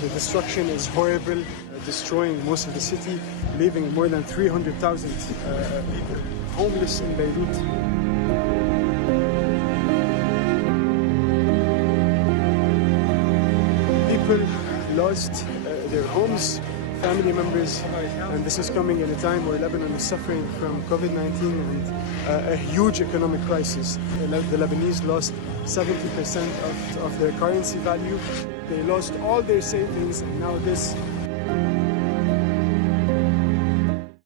The destruction is horrible, destroying most of the city, leaving more than 300,000 people homeless in Beirut. People lost their homes, family members, and this is coming in a time where Lebanon is suffering from COVID-19 and a huge economic crisis. The Lebanese lost 70% of their currency value. They lost all their savings, and now this